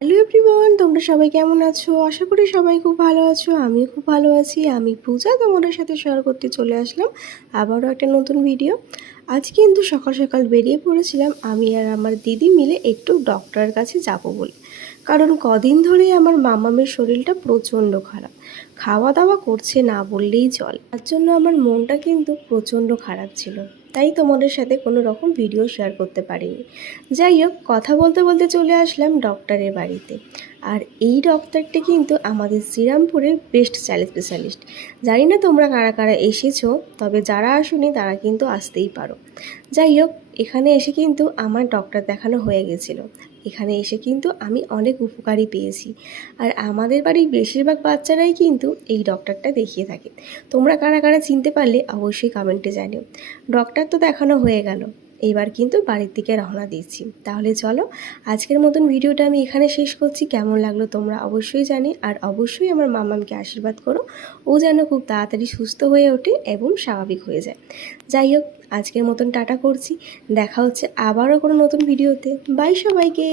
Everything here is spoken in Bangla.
হ্যালো এভরিওয়ান, তোমরা সবাই কেমন আছো? আশা করি সবাই খুব ভালো আছো। আমিও খুব ভালো আছি। আমি পূজা তোমাদের সাথে শেয়ার করতে চলে আসলাম আবারও একটা নতুন ভিডিও। আজ কিন্তু সকাল সকাল বেরিয়ে পড়েছিলাম আমি আর আমার দিদি মিলে একটু ডক্টরের কাছে যাব বলে। কারণ কদিন ধরেই আমার মামামের শরীরটা প্রচণ্ড খারাপ, খাওয়া দাওয়া করছে না বললেই চলে। তার জন্য আমার মনটা কিন্তু প্রচণ্ড খারাপ ছিল, তাই তোমাদের সাথে কোনো রকম ভিডিও শেয়ার করতে পারিনি। যাই হোক, কথা বলতে বলতে চলে আসলাম ডক্টরের বাড়িতে। আর এই ডক্টরটি কিন্তু আমাদের শ্রীরামপুরের বেস্ট চাইল্ড স্পেশালিস্ট। জানি না তোমরা কারা কারা এসেছো, তবে যারা আসোনি তারা কিন্তু আসতেই পারো। যাই হোক, এখানে এসে কিন্তু আমার ডক্টর দেখানো হয়ে গেছিলো। এখানে এসে কিন্তু আমি অনেক উপকারই পেয়েছি। আর আমাদের বাড়ির বেশিরভাগ বাচ্চারাই কিন্তু এই ডক্টরটা দেখিয়ে থাকে। তোমরা কারা কারা চিনতে পারলে অবশ্যই কমেন্টে জানিও। ডক্টর তো দেখানো হয়ে গেল, এবার কিন্তু বাড়ির দিকে রওনা দিচ্ছি। তাহলে চলো, আজকের মতন ভিডিওটা আমি এখানে শেষ করছি। কেমন লাগলো তোমরা অবশ্যই জানি, আর অবশ্যই আমার মামামকে আশীর্বাদ করো, ও যেন খুব তাড়াতাড়ি সুস্থ হয়ে ওঠে এবং স্বাভাবিক হয়ে যায়। যাই হোক, আজকের মতন টাটা করছি। দেখা হচ্ছে আবারও কোনো নতুন ভিডিওতে। বাই সবাইকে।